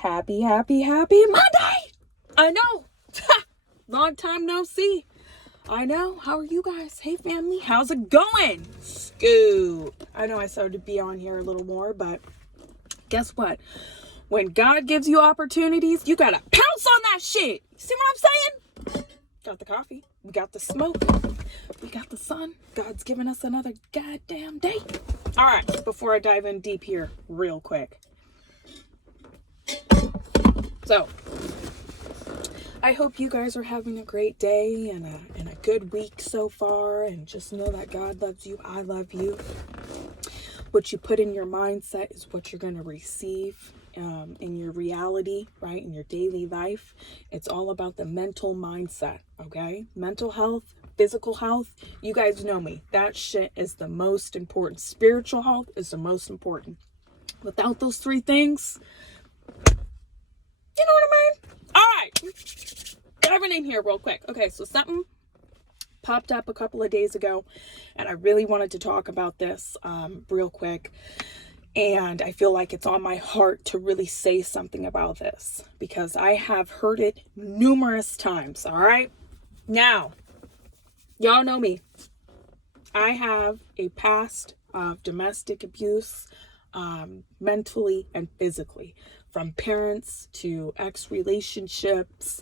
Happy Monday! I know. Long time no see. I know. How are you guys? Hey, family. How's it going? Scoot. I know I started to be on here a little more, but guess what? When God gives you opportunities, you gotta pounce on that shit. See what I'm saying? Got the coffee. We got the smoke. We got the sun. God's given us another goddamn day. All right. Before I dive in deep here real quick. So, I hope you guys are having a great day and a good week so far. And just know that God loves you. I love you. What you put in your mindset is what you're going to receive in your reality, right? In your daily life. It's all about the mental mindset, okay? Mental health, physical health. You guys know me. That shit is the most important. Spiritual health is the most important. Without those three things, you know what I mean? All right. Diving in here real quick. Okay, so something popped up a couple of days ago, and I really wanted to talk about this real quick. And I feel like it's on my heart to really say something about this because I have heard it numerous times. All right. Now, y'all know me. I have a past of domestic abuse, mentally and physically, from parents to ex-relationships.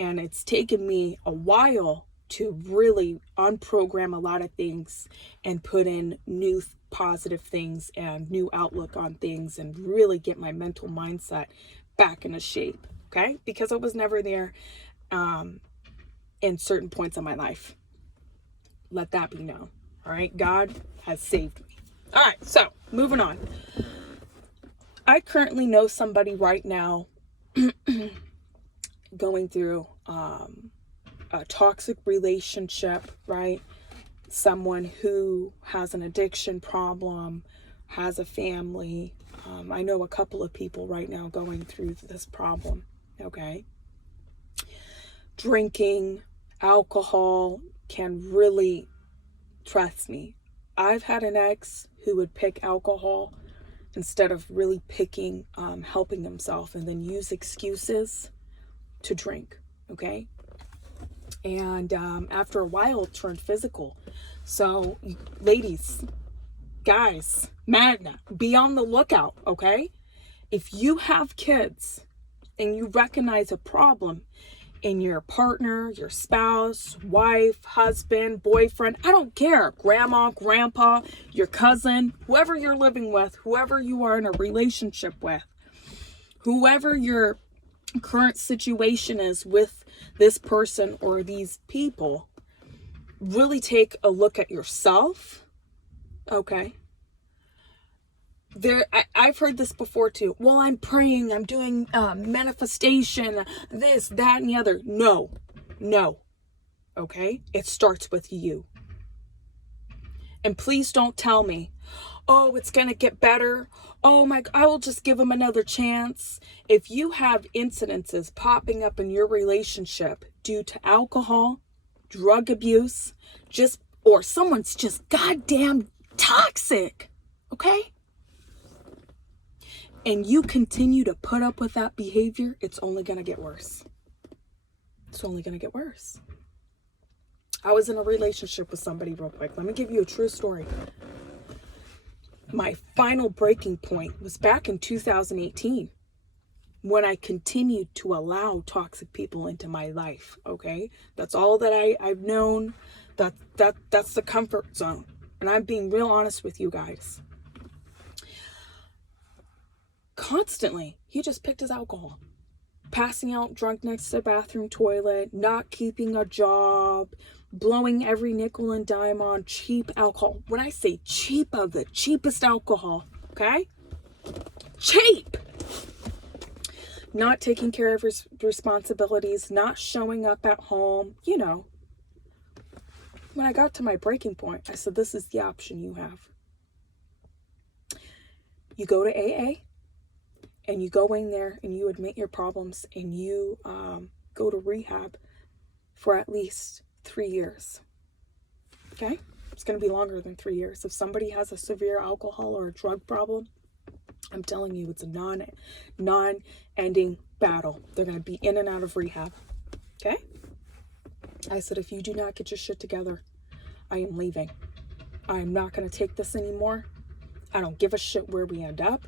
And it's taken me a while to really unprogram a lot of things and put in new positive things and new outlook on things and really get my mental mindset back into shape. Okay. Because I was never there in certain points of my life. Let that be known. All right. God has saved me. All right. So moving on. I currently know somebody right now going through a toxic relationship, right? Someone who has an addiction problem, has a family. I know a couple of people right now going through this problem, okay? Drinking, alcohol can really, trust me. I've had an ex who would pick alcohol instead of really picking, helping himself, and then use excuses to drink, okay? And after a while, it turned physical. So, ladies, guys, Magna, be on the lookout, okay? If you have kids and you recognize a problem in your partner, your spouse, wife, husband, boyfriend, I don't care, grandma, grandpa, your cousin, whoever you're living with, whoever you are in a relationship with, whoever your current situation is with this person or these people, really take a look at yourself, okay? I've heard this before too. Well, I'm praying, I'm doing manifestation, this, that, and the other. No, okay? It starts with you. And please don't tell me, oh, it's going to get better. Oh my, I will just give him another chance. If you have incidences popping up in your relationship due to alcohol, drug abuse, or someone's just goddamn toxic, okay? And you continue to put up with that behavior, it's only going to get worse. It's only going to get worse. I was in a relationship with somebody real quick. Let me give you a true story. My final breaking point was back in 2018 when I continued to allow toxic people into my life, okay? That's all that I've known. That's the comfort zone. And I'm being real honest with you guys. Constantly, he just picked his alcohol. Passing out drunk next to the bathroom toilet, not keeping a job, blowing every nickel and dime on cheap alcohol. When I say cheap, of the cheapest alcohol, okay? Cheap! Not taking care of his responsibilities, not showing up at home, you know. When I got to my breaking point, I said, this is the option you have. You go to AA, and you go in there and you admit your problems and you go to rehab for at least 3 years. Okay? It's going to be longer than 3 years. If somebody has a severe alcohol or a drug problem, I'm telling you, it's a non-ending battle. They're going to be in and out of rehab. Okay? I said, if you do not get your shit together, I am leaving. I am not going to take this anymore. I don't give a shit where we end up.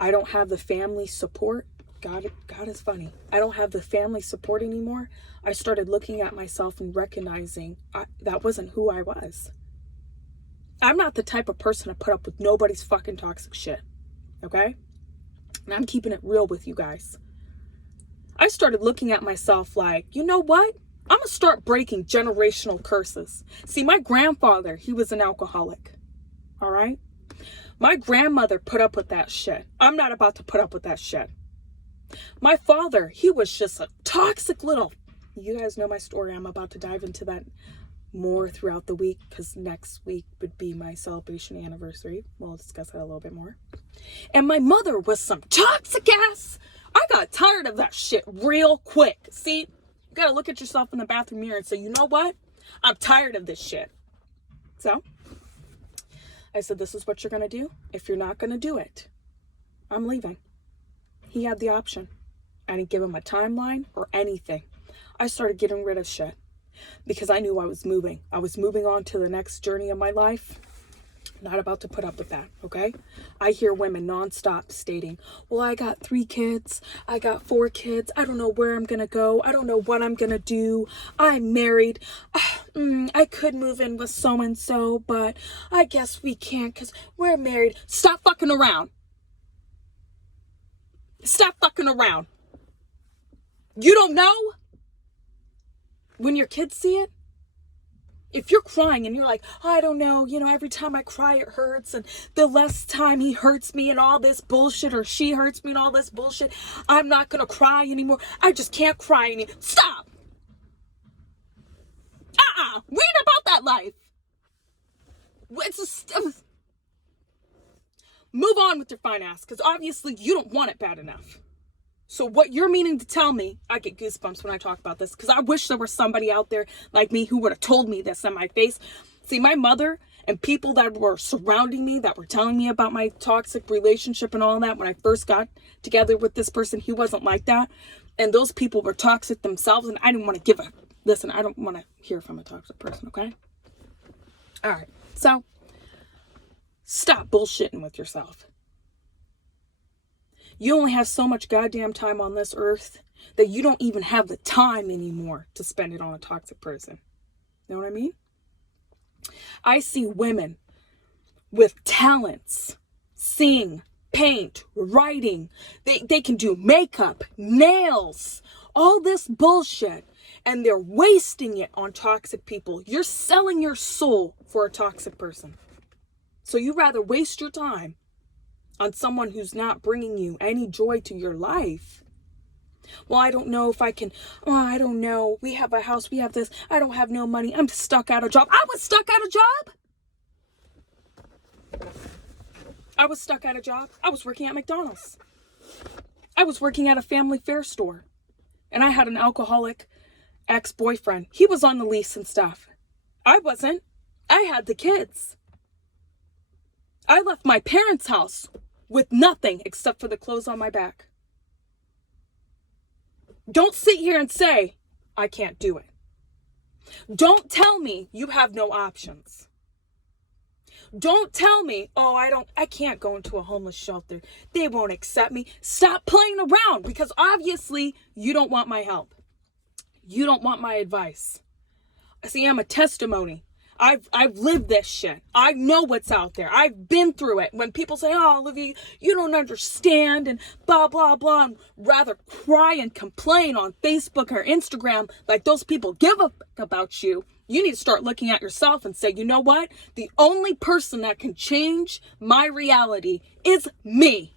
I don't have the family support. God is funny. I don't have the family support anymore. I started looking at myself and recognizing that wasn't who I was. I'm not the type of person to put up with nobody's fucking toxic shit. Okay? And I'm keeping it real with you guys. I started looking at myself like, you know what? I'm going to start breaking generational curses. See, my grandfather, he was an alcoholic. All right? My grandmother put up with that shit. I'm not about to put up with that shit. My father, he was just a toxic little... You guys know my story. I'm about to dive into that more throughout the week because next week would be my celebration anniversary. We'll discuss that a little bit more. And my mother was some toxic ass. I got tired of that shit real quick. See, you gotta look at yourself in the bathroom mirror and say, you know what? I'm tired of this shit. So I said, this is what you're gonna do. If you're not gonna do it, I'm leaving. He had the option. I didn't give him a timeline or anything. I started getting rid of shit because I knew I was moving. I was moving on to the next journey of my life. Not about to put up with that, okay? I hear women nonstop stating, well, I got 3 kids. I got 4 kids. I don't know where I'm going to go. I don't know what I'm going to do. I'm married. I could move in with so-and-so, but I guess we can't because we're married. Stop fucking around. Stop fucking around. You don't know? When your kids see it? If you're crying and you're like, oh, I don't know, every time I cry it hurts, and the less time he hurts me and all this bullshit, or she hurts me and all this bullshit, I'm not gonna cry anymore. I just can't cry anymore. Stop! We ain't about that life. Move on with your fine ass, because obviously you don't want it bad enough. So what you're meaning to tell me, I get goosebumps when I talk about this, because I wish there was somebody out there like me who would have told me this in my face. See, my mother and people that were surrounding me, that were telling me about my toxic relationship and all that, when I first got together with this person, he wasn't like that. And those people were toxic themselves, and I didn't want to listen, I don't want to hear from a toxic person, okay? All right, so stop bullshitting with yourself. You only have so much goddamn time on this earth that you don't even have the time anymore to spend it on a toxic person. You know what I mean? I see women with talents, sing, paint, writing. They can do makeup, nails, all this bullshit, and they're wasting it on toxic people. You're selling your soul for a toxic person. So you rather waste your time on someone who's not bringing you any joy to your life. Well, I don't know if I can. Oh, I don't know. We have a house. We have this. I don't have no money. I'm stuck at a job. I was stuck at a job. I was working at McDonald's. I was working at a family fare store. And I had an alcoholic ex-boyfriend. He was on the lease and stuff. I wasn't. I had the kids. I left my parents' house with nothing except for the clothes on my back. Don't sit here and say, I can't do it. Don't tell me you have no options. Don't tell me, I can't go into a homeless shelter. They won't accept me. Stop playing around, because obviously you don't want my help. You don't want my advice. See, I'm a testimony. I've lived this shit. I know what's out there. I've been through it. When people say, oh, Olivia, you don't understand, and blah, blah, blah, and rather cry and complain on Facebook or Instagram like those people give a fuck about you, you need to start looking at yourself and say, you know what? The only person that can change my reality is me.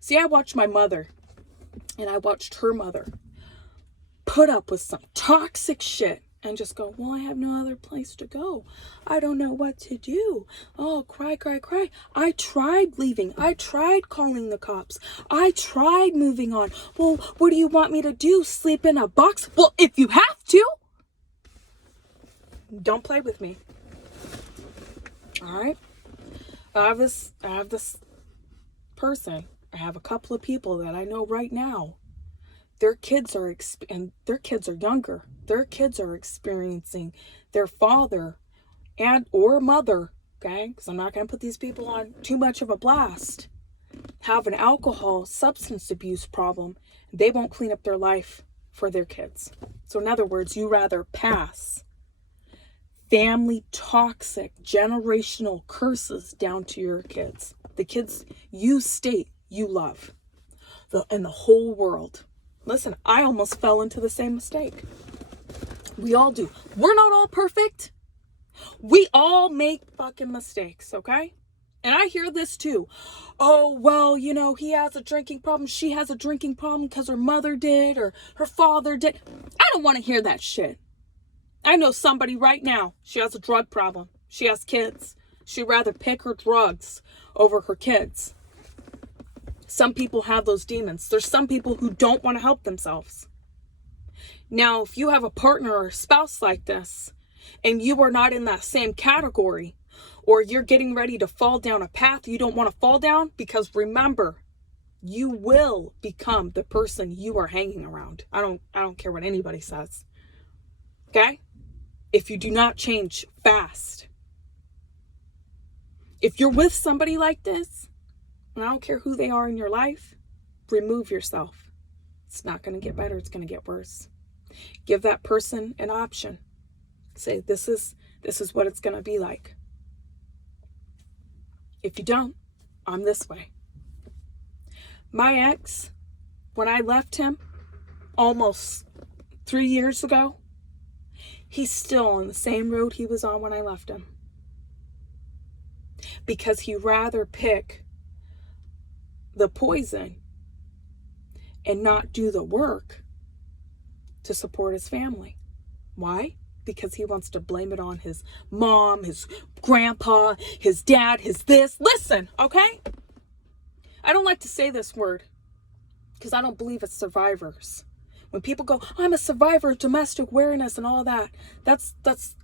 See, I watched my mother, and I watched her mother put up with some toxic shit and just go, well, I have no other place to go. I don't know what to do. Oh, cry, cry, cry. I tried leaving. I tried calling the cops. I tried moving on. Well, what do you want me to do? Sleep in a box? Well, if you have to, don't play with me. All right. I have this person. I have a couple of people that I know right now. Their kids are younger. Their kids are experiencing their father and or mother, okay? Because I'm not going to put these people on too much of a blast, have an alcohol substance abuse problem. They won't clean up their life for their kids. So in other words, you rather pass family toxic generational curses down to your kids, the kids you state you love, and the whole world. Listen, I almost fell into the same mistake. We all do. We're not all perfect. We all make fucking mistakes, okay? And I hear this too. Oh, well, you know, he has a drinking problem. She has a drinking problem because her mother did or her father did. I don't want to hear that shit. I know somebody right now. She has a drug problem. She has kids. She'd rather pick her drugs over her kids. Some people have those demons. There's some people who don't want to help themselves. Now, if you have a partner or a spouse like this, and you are not in that same category, or you're getting ready to fall down a path you don't want to fall down, because remember, you will become the person you are hanging around. I don't care what anybody says. Okay? If you do not change fast. If you're with somebody like this, and I don't care who they are in your life, remove yourself. It's not going to get better. It's going to get worse. Give that person an option. Say, this is what it's going to be like. If you don't, I'm this way. My ex, when I left him almost 3 years ago, he's still on the same road he was on when I left him. Because he'd rather pick the poison and not do the work to support his family. Why? Because he wants to blame it on his mom, his grandpa, his dad, his this. Listen, okay? I don't like to say this word because I don't believe it's survivors. When people go, I'm a survivor of domestic awareness and all that,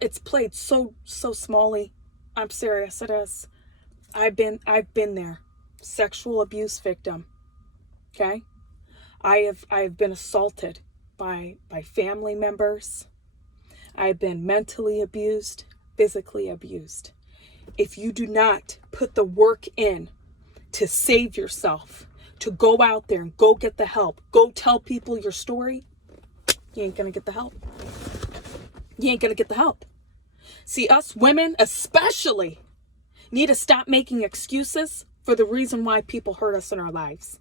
it's played so smally. I'm serious, it is. I've been there. Sexual abuse victim. Okay? I have been assaulted by family members. I've been mentally abused, physically abused. If you do not put the work in to save yourself, to go out there and go get the help, go tell people your story, you ain't gonna get the help. You ain't gonna get the help. See, us women especially need to stop making excuses for the reason why people hurt us in our lives.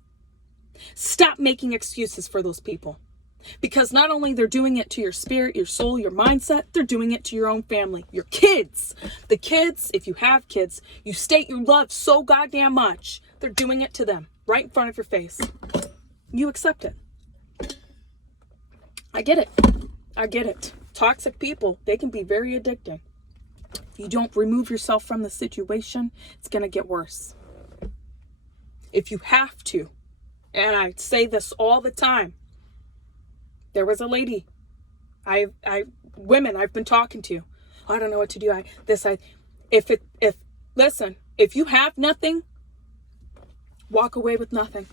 Stop making excuses for those people. Because not only they're doing it to your spirit, your soul, your mindset, they're doing it to your own family, your kids. The kids, if you have kids, you state you love so goddamn much, they're doing it to them right in front of your face. You accept it. I get it. Toxic people, they can be very addicting. If you don't remove yourself from the situation, it's going to get worse. If you have to, and I say this all the time, there was a lady, women I've been talking to. I don't know what to do. Listen, if you have nothing, walk away with nothing.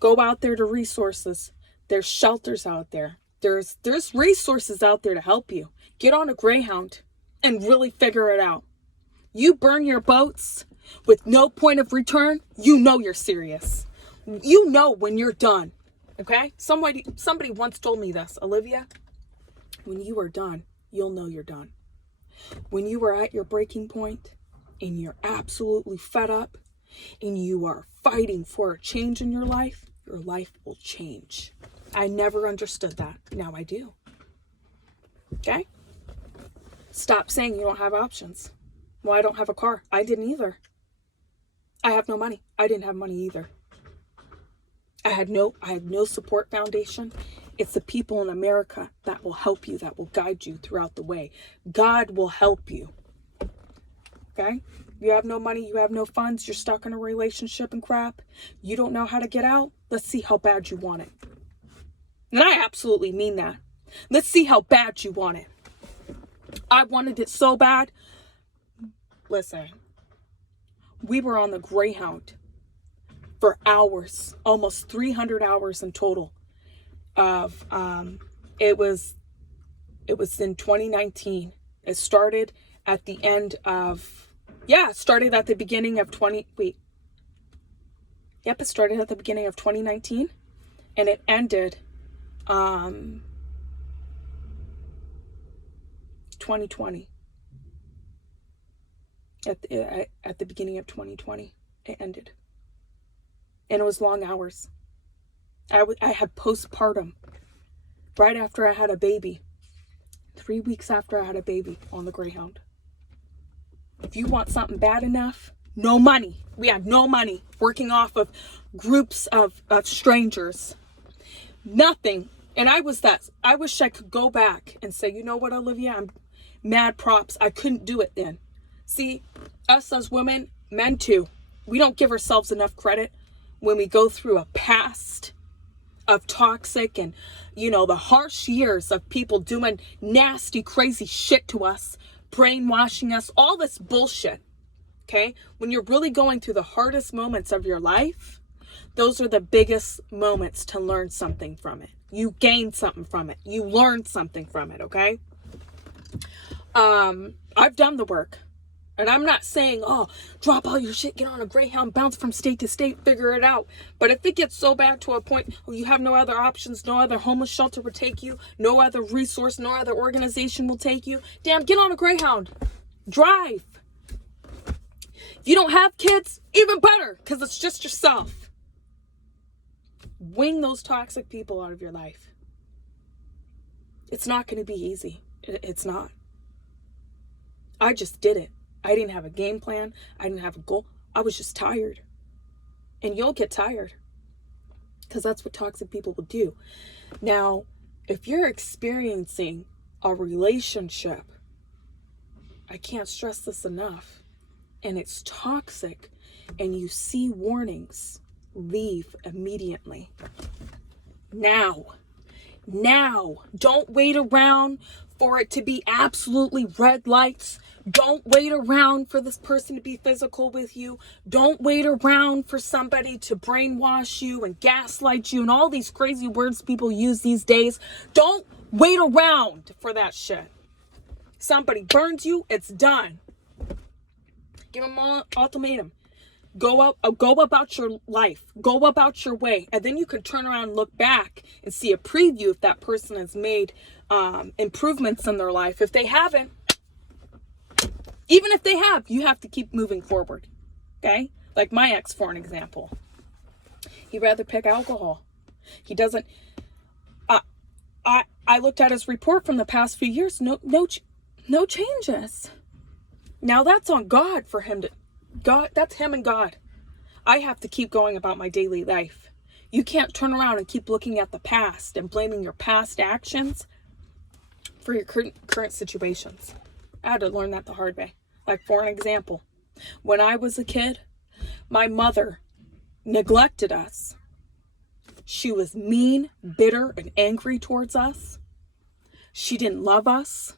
Go out there to resources. There's shelters out there. There's resources out there to help you. Get on a Greyhound and really figure it out. You burn your boats with no point of return, you know you're serious. You know when you're done. Okay? Somebody once told me this, Olivia, when you are done, you'll know you're done. When you are at your breaking point and you're absolutely fed up and you are fighting for a change in your life will change. I never understood that. Now I do. Okay? Stop saying you don't have options. Well, I don't have a car. I didn't either. I have no money. I didn't have money either. I had no support foundation. It's the people in America that will help you, that will guide you throughout the way. God will help you. Okay? You have no money, you have no funds, you're stuck in a relationship and crap. You don't know how to get out. Let's see how bad you want it. And I absolutely mean that. Let's see how bad you want it. I wanted it so bad. Listen, we were on the Greyhound for hours, almost 300 hours in total of, it was in 2019. It started at the end of, it started at the beginning of it started at the beginning of 2019 and it ended, 2020. At the beginning of 2020, it ended. And it was long hours. I had postpartum right after I had a baby. 3 weeks after I had a baby on the Greyhound. If you want something bad enough, no money. We had no money. Working off of groups of strangers. Nothing. And I wish I could go back and say, you know what, Olivia, I'm mad props. I couldn't do it then. See, us as women, men too, we don't give ourselves enough credit when we go through a past of toxic and, the harsh years of people doing nasty, crazy shit to us, brainwashing us, all this bullshit. Okay? When you're really going through the hardest moments of your life, those are the biggest moments to learn something from it. You gain something from it. You learn something from it, okay? I've done the work. And I'm not saying, drop all your shit, get on a Greyhound, bounce from state to state, figure it out. But if it gets so bad to a point where you have no other options, no other homeless shelter will take you, no other resource, no other organization will take you, damn, get on a Greyhound. Drive. If you don't have kids, even better, because it's just yourself. Wing those toxic people out of your life. It's not going to be easy. It's not. I just did it. I didn't have a game plan. I didn't have a goal. I was just tired. And you'll get tired. Because that's what toxic people will do. Now, if you're experiencing a relationship, I can't stress this enough, and it's toxic, and you see warnings, leave immediately. Now. Don't wait around for it to be absolutely red lights. Don't wait around for this person to be physical with you. Don't wait around for somebody to brainwash you and gaslight you and all these crazy words people use these days. Don't wait around for that shit. Somebody burns you, it's done. Give them an ultimatum. Go about your life. Go about your way. And then you could turn around and look back and see a preview if that person has made improvements in their life. If they haven't, even if they have, you have to keep moving forward. Okay? Like my ex, for an example. He'd rather pick alcohol. He doesn't. I looked at his report from the past few years. No changes. Now that's on God for him to. God, that's him and God. I have to keep going about my daily life. You can't turn around and keep looking at the past and blaming your past actions for your current situations. I had to learn that the hard way. Like, for an example, when I was a kid, my mother neglected us. She was mean, bitter, and angry towards us. She didn't love us.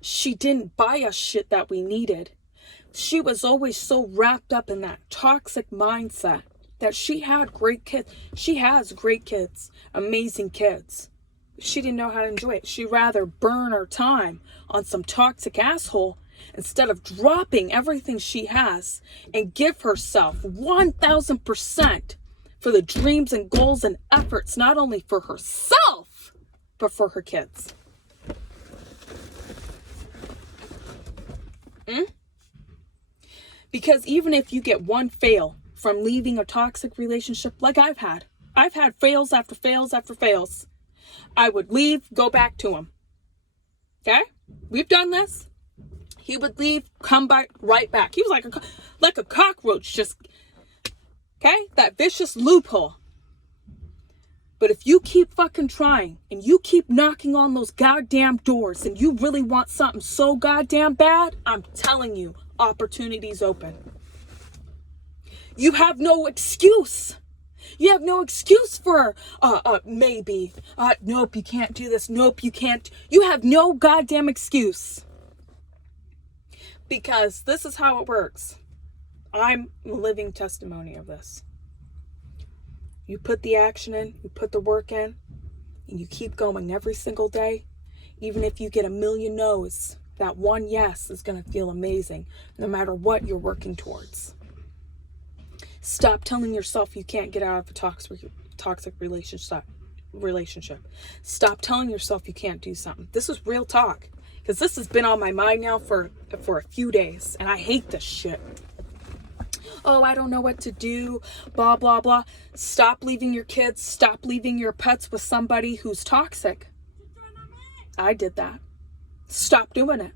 She didn't buy us shit that we needed. She was always so wrapped up in that toxic mindset that she had great kids. She has great kids, amazing kids. She didn't know how to enjoy it. She'd rather burn her time on some toxic asshole instead of dropping everything she has and give herself 1,000% for the dreams and goals and efforts, not only for herself, but for her kids. Because even if you get one fail from leaving a toxic relationship like I've had fails after fails after fails. I would leave, go back to him. Okay? We've done this. He would leave, come back, right back. He was like a cockroach, just, okay? That vicious loophole. But if you keep fucking trying and you keep knocking on those goddamn doors and you really want something so goddamn bad, I'm telling you, opportunities open. You have no excuse. You have no excuse for maybe. Nope, you can't do this. Nope, you can't. You have no goddamn excuse. Because this is how it works. I'm a living testimony of this. You put the action in, you put the work in, and you keep going every single day. Even if you get a million no's, that one yes is going to feel amazing, no matter what you're working towards. Stop telling yourself you can't get out of a toxic relationship. Stop telling yourself you can't do something. This is real talk. Because this has been on my mind now for a few days. And I hate this shit. Oh, I don't know what to do. Blah, blah, blah. Stop leaving your kids. Stop leaving your pets with somebody who's toxic. I did that. Stop doing it.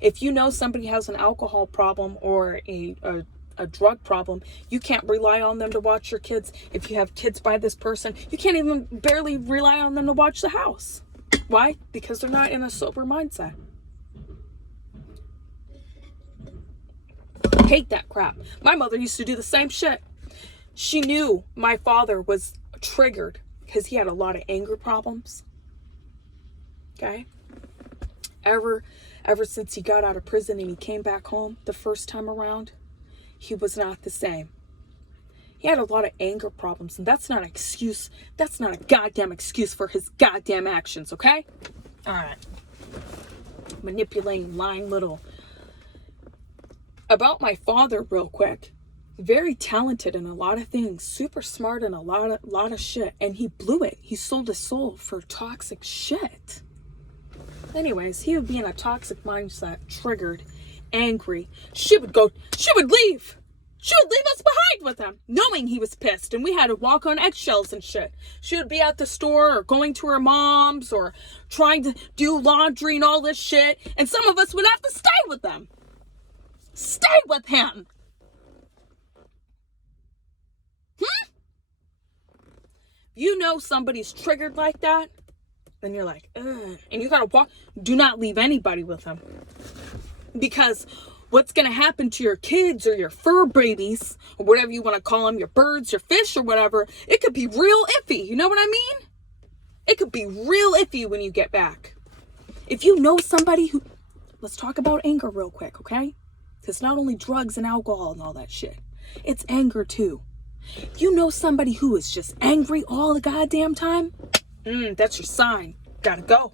If you know somebody has an alcohol problem or a drug problem, you can't rely on them to watch your kids. If you have kids by this person, you can't even barely rely on them to watch the house. Why? Because they're not in a sober mindset. Hate that crap. My mother used to do the same shit. She knew my father was triggered because he had a lot of anger problems. Okay? Ever since he got out of prison and he came back home the first time around, he was not the same. He had a lot of anger problems, and that's not an excuse. That's not a goddamn excuse for his goddamn actions, okay? All right. Manipulating, lying little. About my father, real quick. Very talented in a lot of things. Super smart in a lot of shit. And he blew it. He sold his soul for toxic shit. Anyways, he would be in a toxic mindset, triggered, angry. She would leave. She would leave us behind with him, knowing he was pissed, and we had to walk on eggshells and shit. She would be at the store or going to her mom's or trying to do laundry and all this shit, and some of us would have to stay with them. Stay with him. You know somebody's triggered like that, then you're like, ugh. And you gotta walk. Do not leave anybody with him. Because what's going to happen to your kids or your fur babies, or whatever you want to call them, your birds, your fish, or whatever, it could be real iffy. You know what I mean? It could be real iffy when you get back. If you know somebody who... Let's talk about anger real quick, okay? It's not only drugs and alcohol and all that shit. It's anger, too. If you know somebody who is just angry all the goddamn time, that's your sign. Gotta go.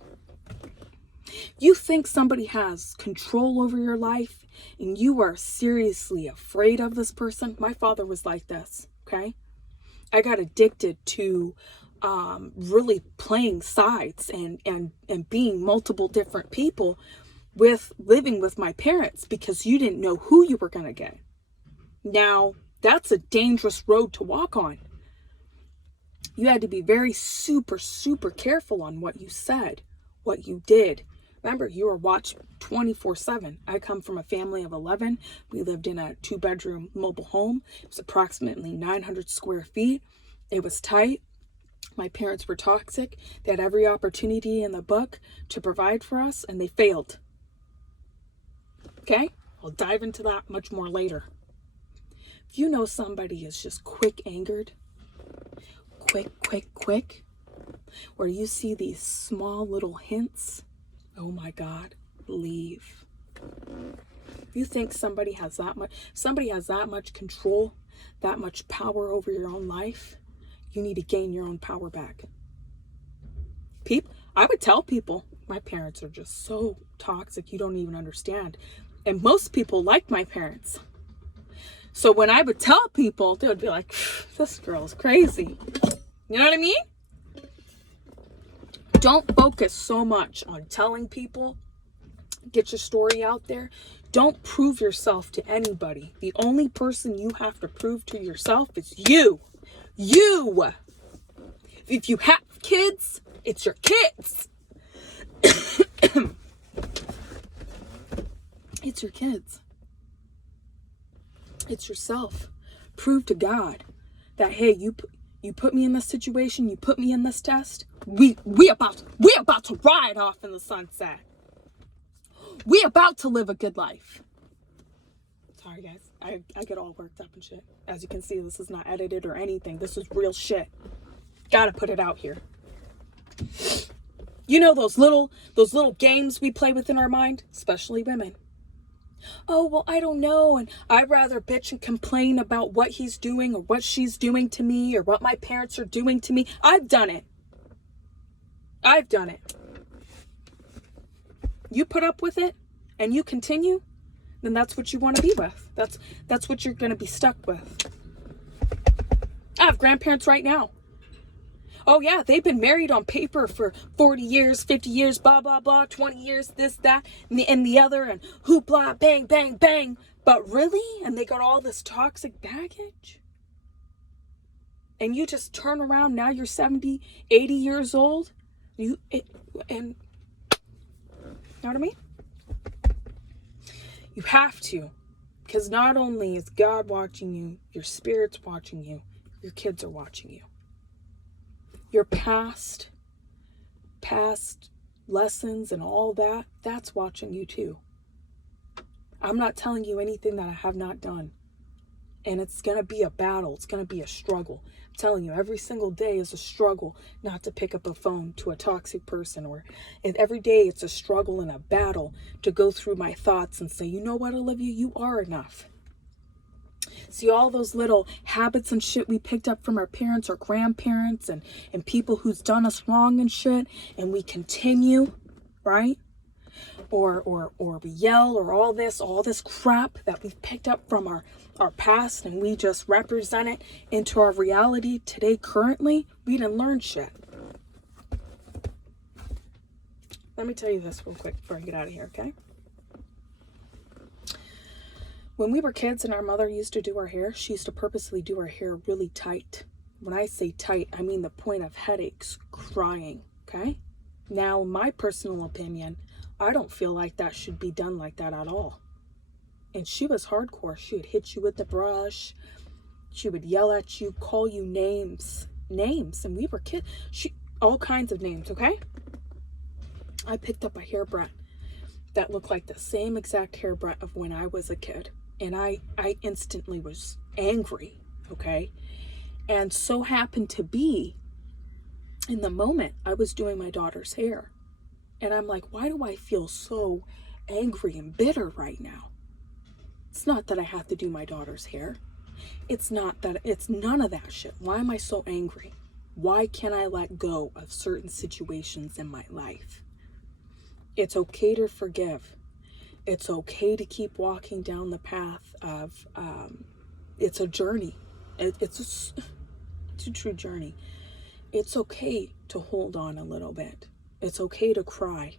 You think somebody has control over your life and you are seriously afraid of this person. My father was like this, okay? I got addicted to really playing sides and being multiple different people with living with my parents because you didn't know who you were going to get. Now, that's a dangerous road to walk on. You had to be very super, super careful on what you said, what you did. Remember, you were watched 24/7. I come from a family of 11. We lived in a 2-bedroom mobile home. It was approximately 900 square feet. It was tight. My parents were toxic. They had every opportunity in the book to provide for us, and they failed. Okay? I'll dive into that much more later. If you know somebody is just quick angered, quick, where you see these small little hints, oh my God, leave. You think somebody has that much control, that much power over your own life, you need to gain your own power back. I would tell people, my parents are just so toxic, you don't even understand. And most people like my parents. So when I would tell people, they would be like, this girl's crazy. You know what I mean? Don't focus so much on telling people. Get your story out there. Don't prove yourself to anybody. The only person you have to prove to yourself is you. You. If you have kids, it's your kids. It's your kids. It's yourself. Prove to God that, hey, you put me in this situation, you put me in this test. We about to ride off in the sunset. We about to live a good life. Sorry guys, I get all worked up and shit. As you can see, this is not edited or anything. This is real shit. Gotta put it out here. You know those little games we play within our mind, especially women. Oh, well, I don't know. And I'd rather bitch and complain about what he's doing or what she's doing to me or what my parents are doing to me. I've done it. I've done it. You put up with it and you continue, then that's what you want to be with. That's what you're going to be stuck with. I have grandparents right now. Oh yeah, they've been married on paper for 40 years, 50 years, blah, blah, blah, 20 years, this, that, and the other, and hoopla, bang, bang, bang. But really? And they got all this toxic baggage? And you just turn around, now you're 70, 80 years old? You know what I mean? You have to. Because not only is God watching you, your spirit's watching you, your kids are watching you. Your past lessons and all that, that's watching you too. I'm not telling you anything that I have not done. And it's going to be a battle. It's going to be a struggle. I'm telling you, every single day is a struggle not to pick up a phone to a toxic person. Or every day it's a struggle and a battle to go through my thoughts and say, you know what, Olivia, you are enough. See, all those little habits and shit we picked up from our parents or grandparents and people who's done us wrong and shit, and we continue, right? Or we yell, or all this crap that we've picked up from our past, and we just represent it into our reality today, currently. We didn't learn shit. Let me tell you this real quick before I get out of here, okay? When we were kids and our mother used to do our hair, she used to purposely do our hair really tight. When I say tight, I mean the point of headaches, crying, okay? Now, in my personal opinion, I don't feel like that should be done like that at all. And she was hardcore. She would hit you with the brush. She would yell at you, call you names. And we were kids. All kinds of names, okay? I picked up a hairbrush that looked like the same exact hairbrush of when I was a kid. And I instantly was angry, okay? And so happened to be, in the moment, I was doing my daughter's hair. And I'm like, why do I feel so angry and bitter right now? It's not that I have to do my daughter's hair. It's none of that shit. Why am I so angry? Why can't I let go of certain situations in my life? It's okay to forgive. It's okay to keep walking down the path of, it's a journey. It's a true journey. It's okay to hold on a little bit. It's okay to cry.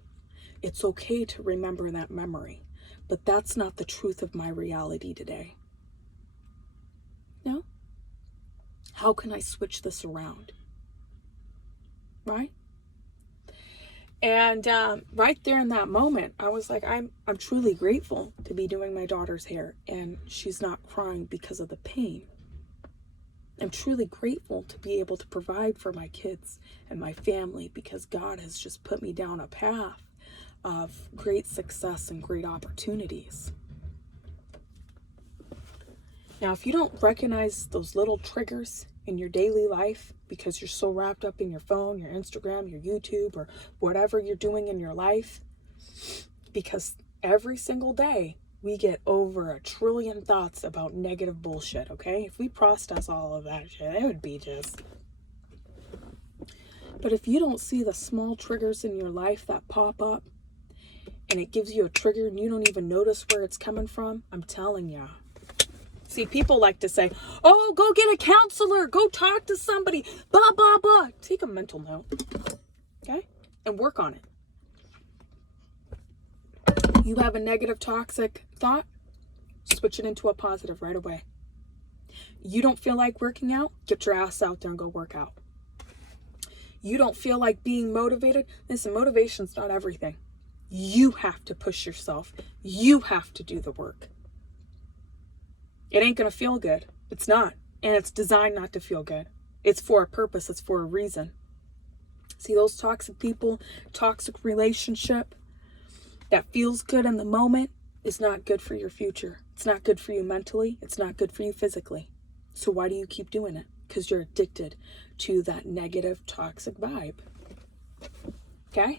It's okay to remember that memory. But that's not the truth of my reality today. No? How can I switch this around? Right? And right there in that moment, I was like, I'm truly grateful to be doing my daughter's hair, and she's not crying because of the pain. I'm truly grateful to be able to provide for my kids and my family, because God has just put me down a path of great success and great opportunities. Now, if you don't recognize those little triggers in your daily life because you're so wrapped up in your phone, your Instagram, your YouTube, or whatever you're doing in your life, because every single day we get over 1 trillion thoughts about negative bullshit, okay? If we process all of that shit, it would be just... But if you don't see the small triggers in your life that pop up, and it gives you a trigger and you don't even notice where it's coming from, I'm telling ya. See, people like to say, oh, go get a counselor, go talk to somebody, blah, blah, blah. Take a mental note, okay? And work on it. You have a negative, toxic thought, switch it into a positive right away. You don't feel like working out, get your ass out there and go work out. You don't feel like being motivated, listen, motivation's not everything. You have to push yourself. You have to do the work. It ain't going to feel good. It's not. And it's designed not to feel good. It's for a purpose. It's for a reason. See, those toxic people, toxic relationship that feels good in the moment is not good for your future. It's not good for you mentally. It's not good for you physically. So why do you keep doing it? Because you're addicted to that negative, toxic vibe. Okay?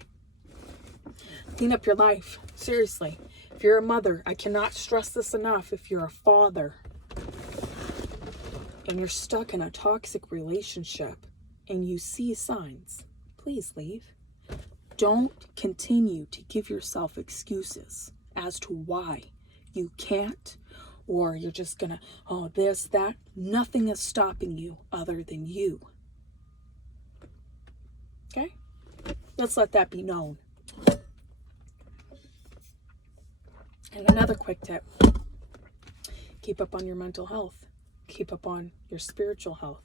Clean up your life. Seriously. If you're a mother, I cannot stress this enough. If you're a father and you're stuck in a toxic relationship and you see signs, please leave. Don't continue to give yourself excuses as to why you can't, or you're just gonna, oh, this, that. Nothing is stopping you other than you. Okay? Let's let that be known. And another quick tip. Keep up on your mental health. Keep up on your spiritual health.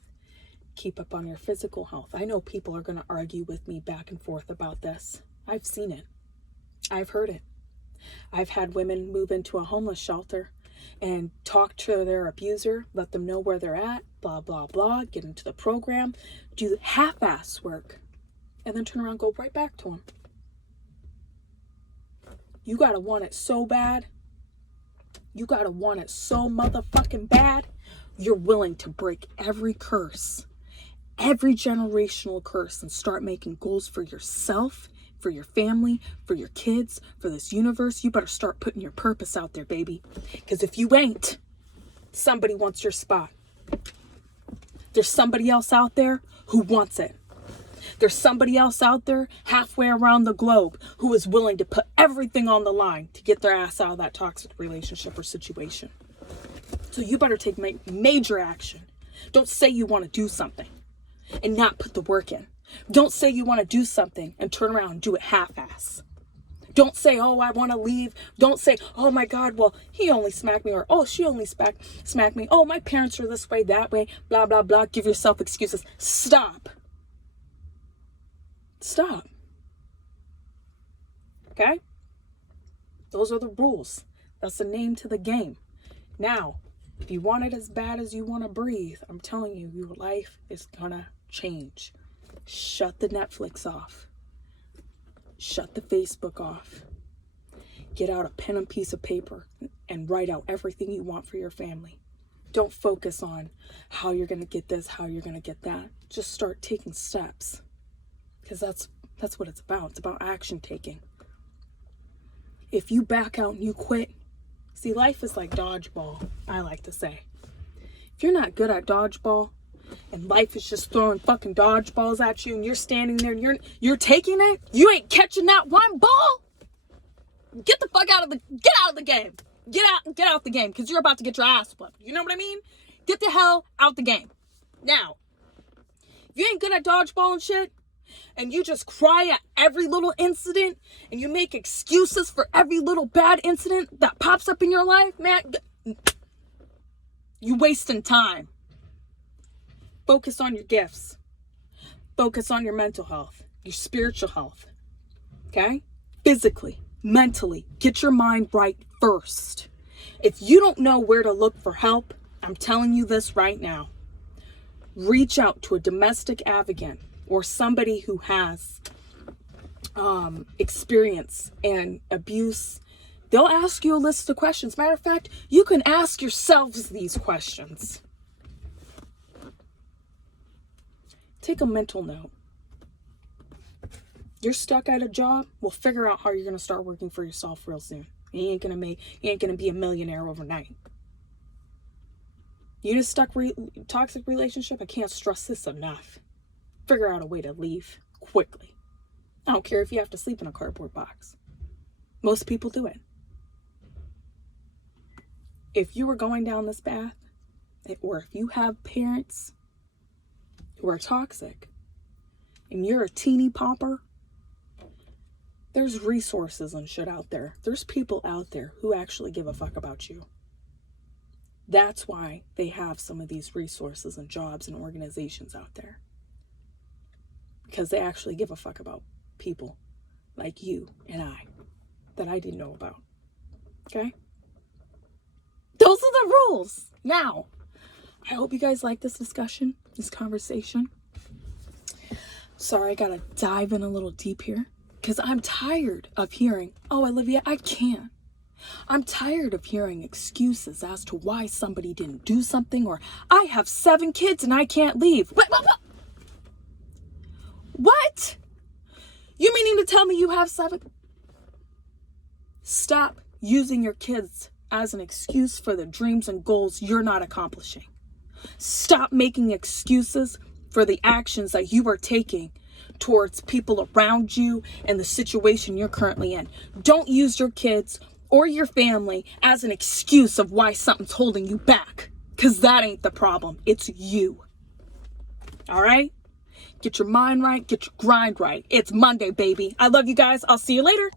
Keep up on your physical health. I know people are going to argue with me back and forth about this. I've seen it. I've heard it. I've had women move into a homeless shelter and talk to their abuser, let them know where they're at, blah, blah, blah, get into the program, do half-ass work, and then turn around and go right back to them. You got to want it so bad. You got to want it so motherfucking bad. You're willing to break every curse, every generational curse, and start making goals for yourself, for your family, for your kids, for this universe. You better start putting your purpose out there, baby. Because if you ain't, somebody wants your spot. There's somebody else out there who wants it. There's somebody else out there halfway around the globe who is willing to put everything on the line to get their ass out of that toxic relationship or situation. So you better take major action. Don't say you want to do something and not put the work in. Don't say you want to do something and turn around and do it half-ass. Don't say, oh, I want to leave. Don't say, oh my God, well, he only smacked me, or oh, she only smacked me. Oh, my parents are this way, that way, blah, blah, blah. Give yourself excuses. Stop. Stop. Okay? Those are the rules. That's the name to the game. Now, if you want it as bad as you want to breathe, I'm telling you, your life is gonna change. Shut the Netflix off. Shut the Facebook off. Get out a pen and piece of paper and write out everything you want for your family. Don't focus on how you're going to get this, how you're going to get that. Just start taking steps. Because that's what it's about. It's about action taking. If you back out and you quit, see, life is like dodgeball, I like to say. If you're not good at dodgeball, and life is just throwing fucking dodgeballs at you, and you're standing there and you're taking it, you ain't catching that one ball. Get the fuck out of the game. Get out the game, because you're about to get your ass whooped. You know what I mean? Get the hell out the game. Now, if you ain't good at dodgeball and shit, and you just cry at every little incident, and you make excuses for every little bad incident that pops up in your life, man, you wasting time. Focus on your gifts. Focus on your mental health, your spiritual health. Okay? Physically, mentally, get your mind right first. If you don't know where to look for help, I'm telling you this right now. Reach out to a domestic advocate or somebody who has experience in abuse. They'll ask you a list of questions. Matter of fact, you can ask yourselves these questions. Take a mental note. You're stuck at a job? Well, figure out how you're going to start working for yourself real soon. You ain't going to be a millionaire overnight. You in a stuck toxic relationship? I can't stress this enough. Figure out a way to leave quickly. I don't care if you have to sleep in a cardboard box. Most people do it. If you were going down this path, or if you have parents who are toxic, and you're a teeny popper, there's resources and shit out there. There's people out there who actually give a fuck about you. That's why they have some of these resources and jobs and organizations out there. Because they actually give a fuck about people like you and I that I didn't know about. Okay? Those are the rules. Now, I hope you guys like this discussion, this conversation. Sorry, I gotta dive in a little deep here because I'm tired of hearing, oh, Olivia, I can't. I'm tired of hearing excuses as to why somebody didn't do something, or I have 7 kids and I can't leave. What? You meaning to tell me you have 7? Stop using your kids as an excuse for the dreams and goals you're not accomplishing. Stop making excuses for the actions that you are taking towards people around you and the situation you're currently in. Don't use your kids or your family as an excuse of why something's holding you back, because that ain't the problem. It's you. All right? Get your mind right. Get your grind right. It's Monday, baby. I love you guys. I'll see you later.